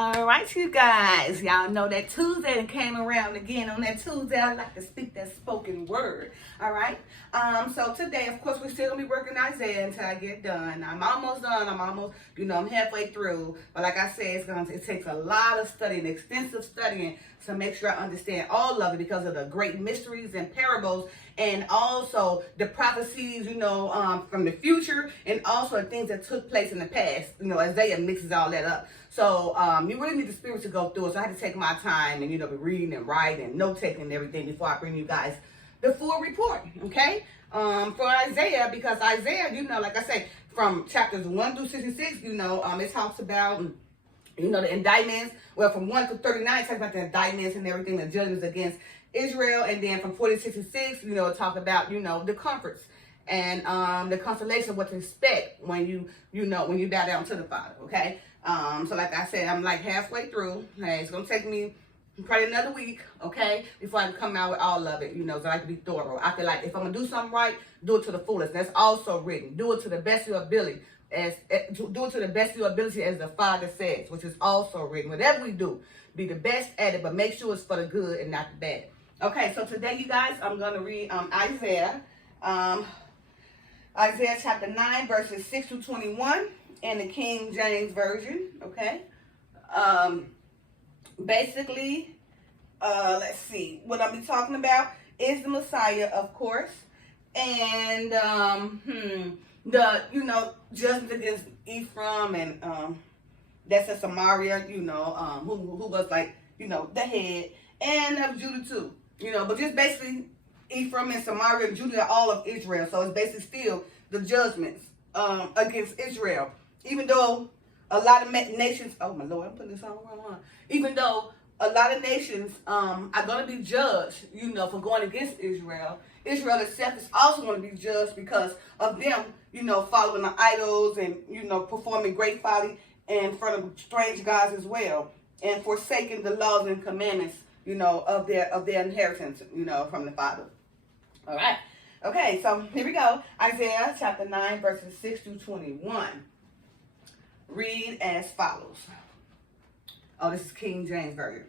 All right, you guys. Y'all know that Tuesday that came around again. On that Tuesday, I like to speak that spoken word. All right. So today, of course, we're still gonna be working Isaiah until I get done. I'm almost done. I'm halfway through. But like I said, it takes a lot of studying, extensive studying, to make sure I understand all of it because of the great mysteries and parables, and also the prophecies, from the future, and also the things that took place in the past. Isaiah mixes all that up. So you really need the Spirit to go through it. So I had to take my time and, be reading and writing and note-taking and everything before I bring you guys the full report, okay? For Isaiah, because Isaiah, like I say, from chapters 1 through 66, it talks about, the indictments. Well, from 1 to 39, it talks about the indictments and everything, the judgments against Israel. And then from 40 to 66, it talks about, the comforts and the consolation, what to expect when when you bow down to the Father, okay? So like I said, I'm like halfway through. Hey, it's gonna take me probably another week, okay, before I can come out with all of it. So I like to be thorough. I feel like if I'm gonna do something right, do it to the fullest. That's also written. Do it to the best of your ability. Do it to the best of your ability, as the Father says, which is also written. Whatever we do, be the best at it, but make sure it's for the good and not the bad. Okay, so today, you guys, I'm gonna read Isaiah. Isaiah chapter 9, verses 6 to 21 in the King James Version, okay? Basically, let's see. What I'll be talking about is the Messiah, of course. And, judgment against Ephraim and, that's in Samaria, who was like, the head, and of Judah too. But just basically Ephraim and Samaria and Judah are all of Israel. So it's basically still the judgments against Israel. Even though a lot of nations, oh my Lord, I'm putting this on wrong. Even though a lot of nations are going to be judged, for going against Israel, Israel itself is also going to be judged because of them, following the idols and, performing great folly in front of strange gods as well, and forsaking the laws and commandments, of their inheritance, from the Father. All right. Okay, so here we go. Isaiah chapter 9, verses 6 through 21. Read as follows. Oh, this is King James Version.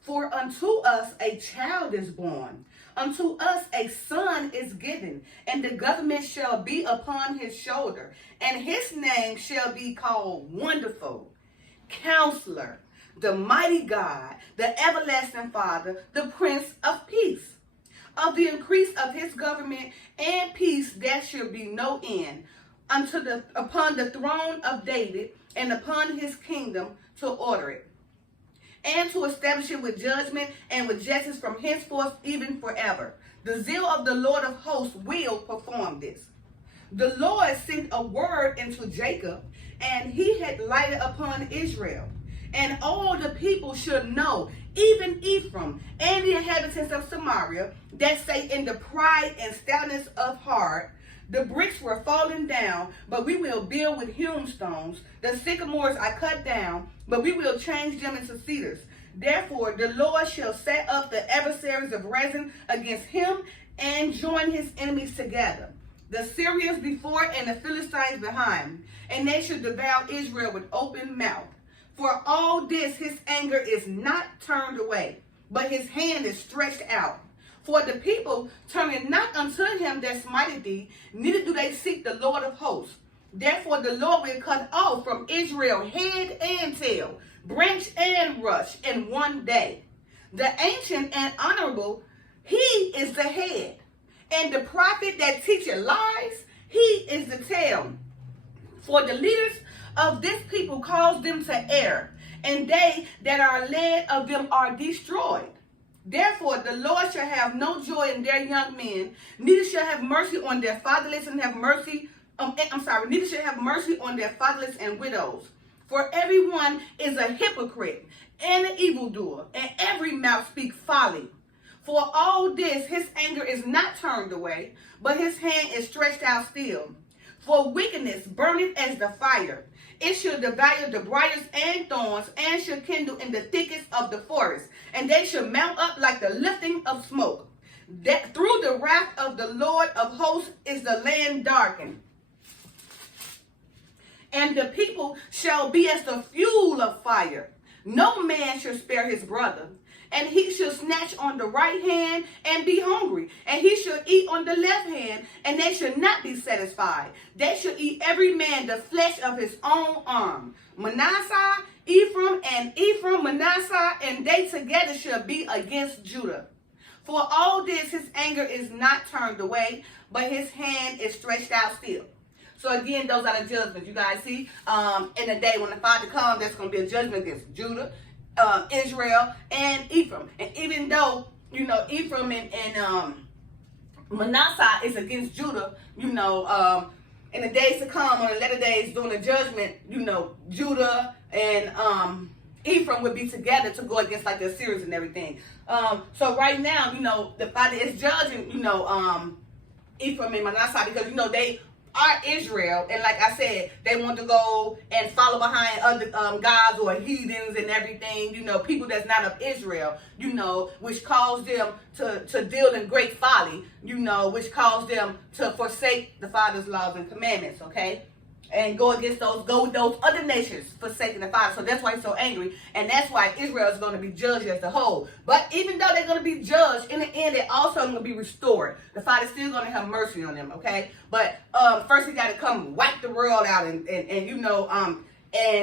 For unto us a child is born, unto us a son is given, and the government shall be upon his shoulder, and his name shall be called Wonderful, Counselor, the Mighty God, the Everlasting Father, the Prince of Peace. Of the increase of his government and peace there shall be no end, upon the throne of David and upon his kingdom, to order it, and to establish it with judgment and with justice from henceforth even forever. The zeal of the Lord of hosts will perform this. The Lord sent a word into Jacob, and he had lighted upon Israel. And all the people should know, even Ephraim and the inhabitants of Samaria, that say in the pride and stoutness of heart, the bricks were falling down, but we will build with hewn stones. The sycamores are cut down, but we will change them into cedars. Therefore, the Lord shall set up the adversaries of Rezin against him and join his enemies together, the Syrians before and the Philistines behind, and they shall devour Israel with open mouth. For all this his anger is not turned away, but his hand is stretched out. For the people turn not unto him that smited thee, neither do they seek the Lord of hosts. Therefore the Lord will cut off from Israel head and tail, branch and rush in one day. The ancient and honorable, he is the head, and the prophet that teacheth lies, he is the tail. For the leaders of this people cause them to err, and they that are led of them are destroyed. Therefore the Lord shall have no joy in their young men, neither shall have mercy on their fatherless and neither shall have mercy on their fatherless and widows. For everyone is a hypocrite and an evildoer, and every mouth speak folly. For all this his anger is not turned away, but his hand is stretched out still. For wickedness burneth as the fire. It shall devour the briars and thorns, and shall kindle in the thickets of the forest, and they shall mount up like the lifting of smoke. That through the wrath of the Lord of hosts is the land darkened. And the people shall be as the fuel of fire. No man shall spare his brother. And he shall snatch on the right hand and be hungry. And he shall eat on the left hand, and they shall not be satisfied. They shall eat every man the flesh of his own arm. Manasseh, Ephraim, Manasseh, and they together shall be against Judah. For all this his anger is not turned away, but his hand is stretched out still. So again, those are the judgments. You guys see, in the day when the Father comes, there's going to be a judgment against Judah, Israel, and Ephraim. And even though, Ephraim and Manasseh is against Judah, in the days to come, on the latter days during the judgment, Judah and Ephraim would be together to go against like the Assyrians and everything. So right now, the Father is judging, Ephraim and Manasseh because, they are Israel, and like I said, they want to go and follow behind other gods or heathens and everything, people that's not of Israel, which caused them to deal in great folly, which caused them to forsake the Father's laws and commandments, okay? And go with those other nations forsaking the Father. So that's why he's so angry. And that's why Israel is going to be judged as a whole. But even though they're going to be judged, in the end, they're also going to be restored. The Father's still going to have mercy on them, okay? But first he got to come wipe the world out and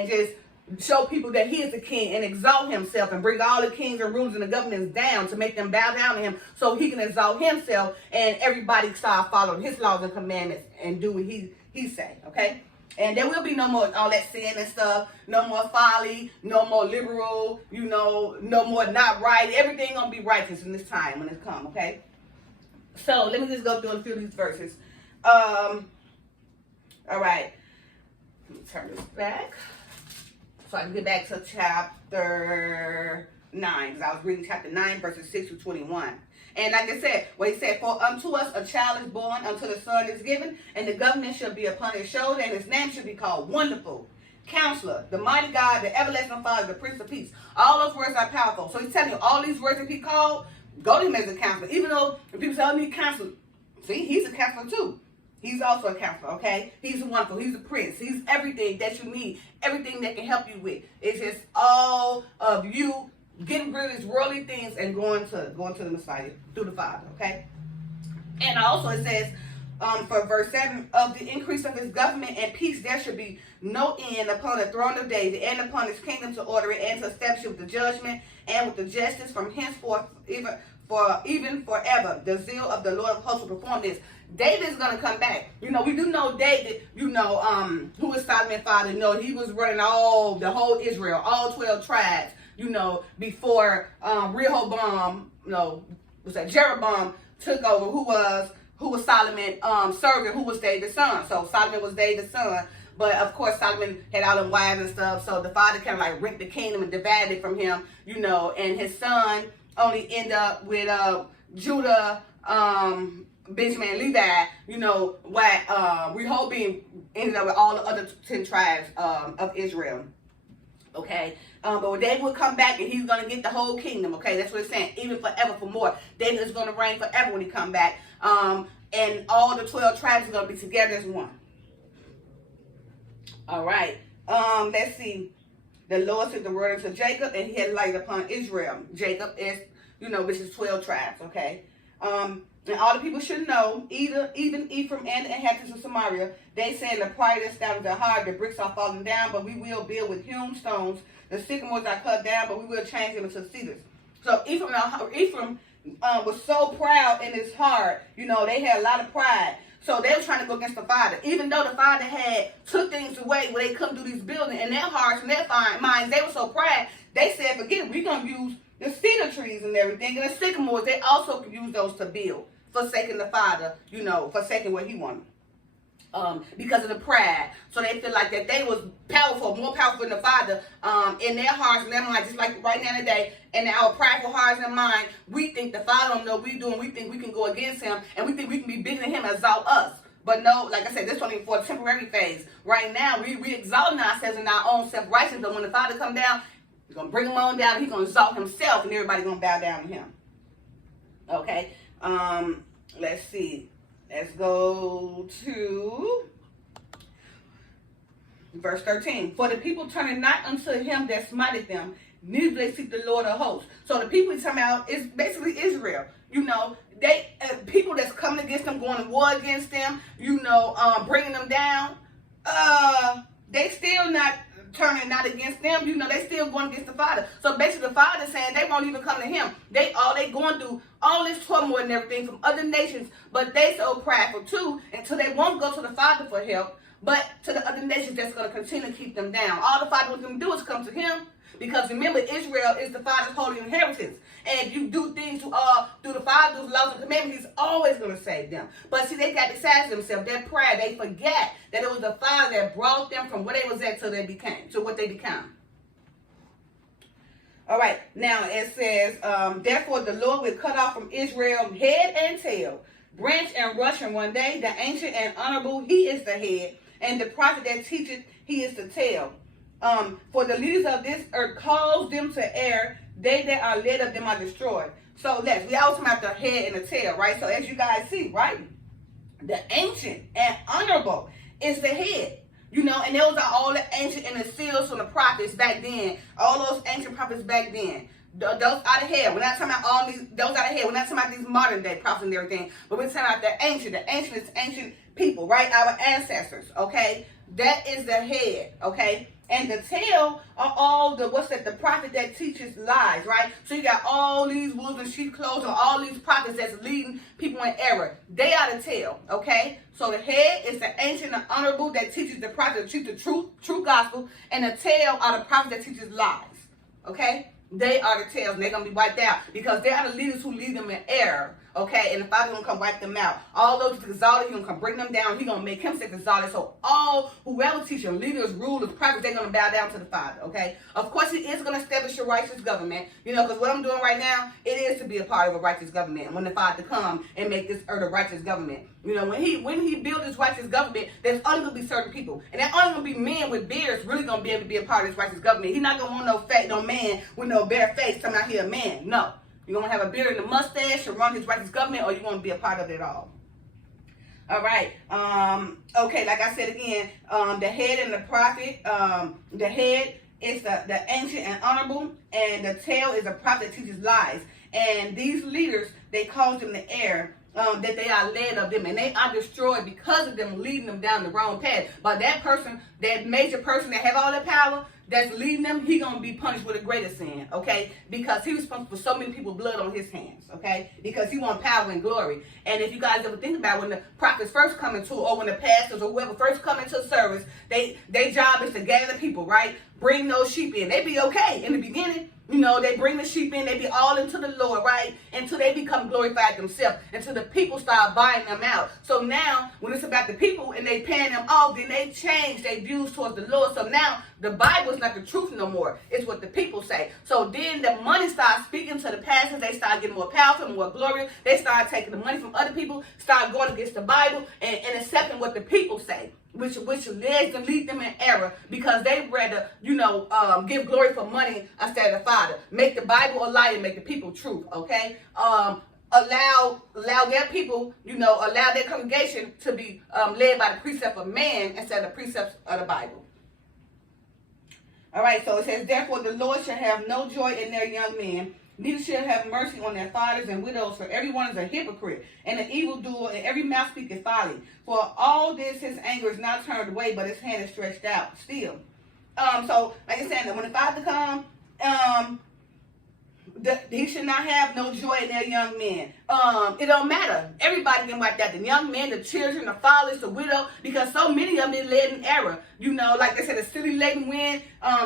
just show people that he is the king and exalt himself and bring all the kings and rulers and the governments down to make them bow down to him so he can exalt himself and everybody start following his laws and commandments and do what he say, okay? And there will be no more all that sin and stuff, no more folly, no more liberal, no more not right. Everything gonna be righteous in this time when it comes, okay? So let me just go through a few of these verses. All right. Let me turn this back so I can get back to chapter 9. Because I was reading chapter 9, verses 6 to 21. And like I said, he said, for unto us a child is born, unto the son is given, and the government shall be upon his shoulder, and his name shall be called Wonderful, Counselor, the Mighty God, the Everlasting Father, the Prince of Peace. All those words are powerful. So he's telling you all these words that he called, go to him as a counselor. Even though people say, I need counselor. See, he's a counselor too. He's also a counselor, okay? He's wonderful. He's a prince. He's everything that you need, everything that can help you with. It's just all of you getting rid of these worldly things and going to the Messiah through the Father, okay? And also it says, for verse 7, of the increase of his government and peace there should be no end upon the throne of David and upon his kingdom to order it and to establish it with the judgment and with the justice from henceforth even forever. The zeal of the Lord of hosts will perform this. David is going to come back. We do know David, who was Solomon's father. He was running the whole Israel, all 12 tribes. Before Rehoboam, Jeroboam took over, who was Solomon servant, who was David's son. So Solomon was David's son, but of course Solomon had all them wives and stuff. So the father kind of like ripped the kingdom and divided it from him, and his son only ended up with Judah, Benjamin, and Levi. While Rehoboam ended up with all the other 10 tribes of Israel. Okay, but David will come back and he's going to get the whole kingdom. Okay, that's what it's saying. Even forever for more. David is going to reign forever when he come back. And all the 12 tribes are going to be together as one. All right. Let's see. The Lord sent the word unto Jacob, and he had light upon Israel. Jacob is, which is 12 tribes. Okay. And all the people should know, even Ephraim and the inhabitants of Samaria, they say the pride is down in their heart, the bricks are falling down, but we will build with hewn stones. The sycamores are cut down, but we will change them into cedars. So Ephraim was so proud in his heart. They had a lot of pride. So they were trying to go against the Father. Even though the Father had took things away where they couldn't do these buildings, in their hearts and their minds, they were so proud, they said, forget it, we're going to use the cedar trees and everything, and the sycamores, they also could use those to build, forsaking the Father, forsaking what he wanted. Because of the pride. So they feel like that they was powerful, more powerful than the Father, in their hearts and their minds, just like right now today, in our prideful hearts and mind, we think the Father don't know what we do, and we think we can go against him, and we think we can be bigger than him and exalt us. But no, like I said, this is only for a temporary phase. Right now, we exalting ourselves in our own self-righteousness, but when the Father come down, he's going to bring him on down, he's going to exalt himself, and everybody's going to bow down to him. Okay, let's see. Let's go to verse 13. For the people turning not unto him that smited them, neither they seek the Lord of hosts. So the people he's talking about is basically Israel. You know, they people that's coming against them, going to war against them, you know, bringing them down, they still not turning not against them, you know, they still going against the Father. So basically the Father saying they won't even come to him. They going through all this turmoil and everything from other nations, but they so prideful too, until they won't go to the Father for help, but to the other nations that's going to continue to keep them down. All the Father wants them to do is come to him, because remember, Israel is the Father's holy inheritance. And if you do things through the Father's laws and commandments, he's always going to save them. But see, they got beside themselves, their pride. They forget that it was the Father that brought them from where they was at to what they become. All right, now it says, therefore the Lord will cut off from Israel head and tail, branch and Russian one day, the ancient and honorable, he is the head, and the prophet that teacheth, he is the tail. For the leaders of this earth cause them to err, they that are led of them are destroyed. So we always talk about the head and the tail, right? So as you guys see, right, the ancient and honorable is the head, you know, and those are all the ancient and the seals from the prophets back then, all those ancient prophets back then. Those are the head. We're not talking about all these, those are the head. We're not talking about these modern day prophets and everything, but we're talking about the ancient. The ancient is ancient people, right? Our ancestors, okay? That is the head, okay? And the tail are all the the prophet that teaches lies, right? So you got all these wolves and sheep clothes, or all these prophets that's leading people in error. They are the tail, okay? So the head is the ancient and honorable that teaches the prophet, that teach the true gospel, and the tail are the prophet that teaches lies, okay? They are the tails, and they're going to be wiped out, because they are the leaders who lead them in error, okay? And the Father's going to come wipe them out. All those exalted, he's going to come bring them down. He's going to make himself exalted. So whoever teaching, leaders, rulers, prophets, they're going to bow down to the Father, okay? Of course, he is going to establish a righteous government, you know, because what I'm doing right now, it is to be a part of a righteous government when the Father come and make this earth a righteous government. You know, when he builds his righteous government, there's only going to be certain people. And there's only going to be men with beards really going to be able to be a part of this righteous government. He's not going to want no man with no bare face coming out here a man. No. You're going to have a beard and a mustache and run his righteous government, or you want to be a part of it all. All right. Okay, like I said again, the head and the prophet, the head is the ancient and honorable, and the tail is a prophet that teaches lies. And these leaders, they cause them to err, that they are led of them, and they are destroyed because of them leading them down the wrong path. But that person, that major person that have all the power, that's leading them, he gonna be punished with a greater sin, okay? Because he was responsible for so many people's blood on his hands, okay? Because he wants power and glory. And if you guys ever think about when the prophets first come into, or when the pastors or whoever first come into service, their job is to gather the people, right? Bring those sheep in. They be okay in the beginning. You know, they bring the sheep in, they be all into the Lord, right? Until they become glorified themselves, until the people start buying them out. So now, when it's about the people and they paying them off, then they change their views towards the Lord. So now, the Bible is not the truth no more. It's what the people say. So then the money starts speaking to the pastors. They start getting more powerful, more glorious. They start taking the money from other people, start going against the Bible, and accepting what the people say. Which lead them in error, because they rather, you know, give glory for money instead of the Father. Make the Bible a lie and make the people truth, okay? Allow their people, you know, allow their congregation to be led by the precept of man instead of the precepts of the Bible. All right, so it says, therefore the Lord shall have no joy in their young men, neither shall have mercy on their fathers and widows, for everyone is a hypocrite and an evildoer, and every mouth speaketh folly. For all this his anger is not turned away, but his hand is stretched out still. So like I said, when the Father comes, he should not have no joy in their young men. It don't matter. Everybody can wipe out. The young men, the children, the fathers, the widow, because so many of them is led in error. You know, like they said, the silly laden wind,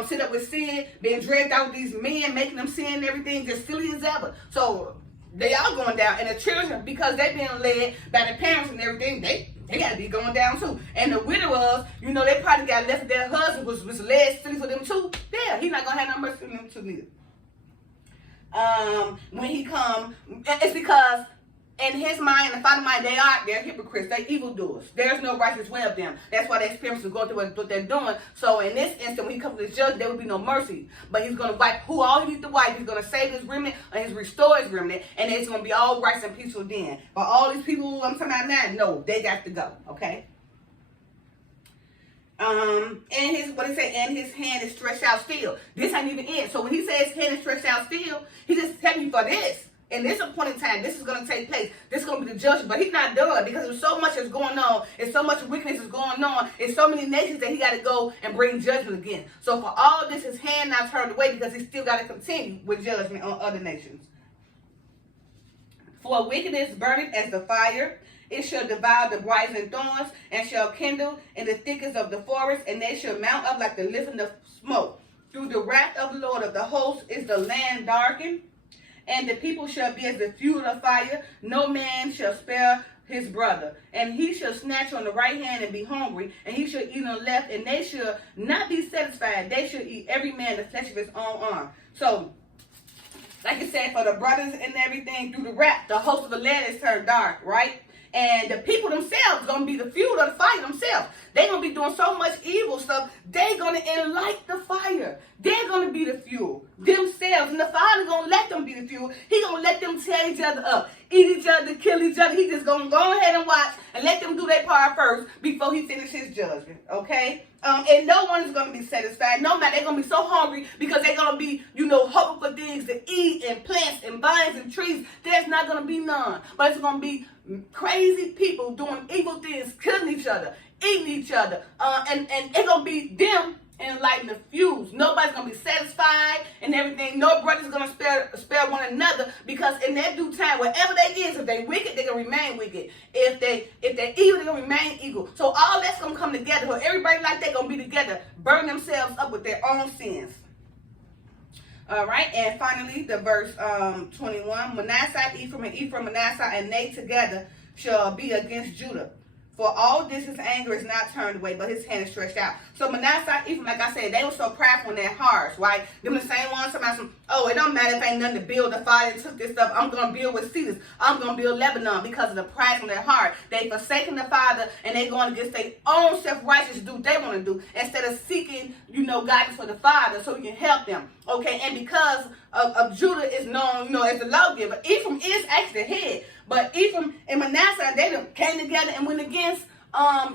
sit up with sin, being dragged out with these men, making them sin and everything, just silly as ever. So they are going down. And the children, because they being led by the parents and everything, they got to be going down too. And the widowers, you know, they probably got left with their husband, was led silly for them too. Yeah, he's not going to have no mercy on them too neither. When he come, it's because in his mind, the Father's mind, they're hypocrites, they're evildoers. There's no righteous way of them. That's why they experience is going through what they're doing. So in this instant, when he comes to the judge, there will be no mercy. But he's going to wipe all he needs to wipe. He's going to save his remnant, and he's restore his remnant, and it's going to be all righteous and peaceful then. But all these people I'm talking about now, no, they got to go, okay? And his hand is stretched out still. This ain't even it. So when he says hand is stretched out still, he just telling you for this. And this appointed time, this is going to take place. This is going to be the judgment. But he's not done, because there's so much that's going on. And so much wickedness is going on. And so many nations that he got to go and bring judgment again. So for all of this, his hand not turned away, because he still got to continue with judgment on other nations. For wickedness burneth as the fire. It shall devour the briars and thorns, and shall kindle in the thickets of the forest, and they shall mount up like the lifting of smoke. Through the wrath of the Lord of the hosts is the land darkened, and the people shall be as the fuel of fire. No man shall spare his brother, and he shall snatch on the right hand and be hungry, and he shall eat on the left, and they shall not be satisfied. They shall eat every man the flesh of his own arm. So, like I said, for the brothers and everything, through the wrath, the host of the land is turned dark, right? And the people themselves going to be the fuel of the fire themselves. They're going to be doing so much evil stuff. They're going to enlight the fire. They're going to be the fuel themselves. And the Father's going to let them be the fuel. He's going to let them tear each other up, eat each other, kill each other. He's just going to go ahead and watch and let them do their part first before he finishes his judgment. Okay? And no one is going to be satisfied. No matter, they're going to be so hungry because they're going to be, hoping for things to eat and plants and vines and trees. There's not going to be none. But it's going to be crazy people doing evil things, killing each other, eating each other. And it's going to be them enlightening the fuse. Nobody's going to be satisfied and everything. No brother's going to spare one another, because in that due time, whatever they is, if they wicked, they're going to remain wicked. If they're evil, they're going to remain evil. So all that's going to come together. So everybody like they're going to be together, burn themselves up with their own sins. All right, and finally, the verse 21. Manasseh, Ephraim, Manasseh, and they together shall be against Judah. For all this, his anger is not turned away, but his hand is stretched out. So Manasseh, Ephraim, like I said, they were so prideful in their hearts, right? Them the same ones, it don't matter if ain't nothing to build the fire and took this stuff. I'm going to build with cedars. I'm going to build Lebanon, because of the pride in their heart. They forsaken the Father, and they going against their own self-righteous do they want to do, instead of seeking, guidance for the Father so he can help them. Okay, and because of Judah is known, as the lawgiver, Ephraim is actually the head. But Ephraim and Manasseh, they came together and went against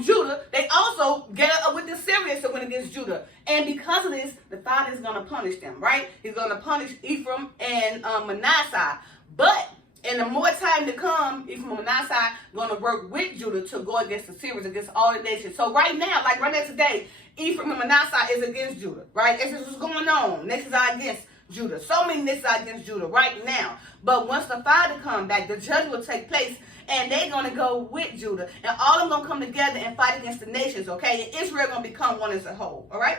Judah. They also gathered up with the Syrians and went against Judah. And because of this, the Father is going to punish them, right? He's going to punish Ephraim and Manasseh. But in the more time to come, Ephraim and Manasseh going to work with Judah to go against the Syrians, against all the nations. So right now today, Ephraim and Manasseh is against Judah, right? This is what's going on. Nations are against Judah. So many nations are against Judah right now. But once the Father comes back, the judgment will take place, and they're going to go with Judah. And all of them going to come together and fight against the nations, okay? And Israel going to become one as a whole, all right?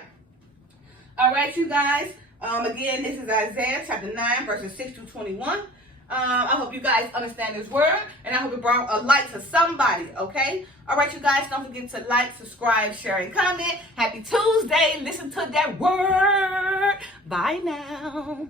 All right, you guys. Again, this is Isaiah chapter 9, verses 6 to 21. I hope you guys understand this word, and I hope it brought a light to somebody, okay? All right, you guys, don't forget to like, subscribe, share, and comment. Happy Tuesday. Listen to that word. Bye now.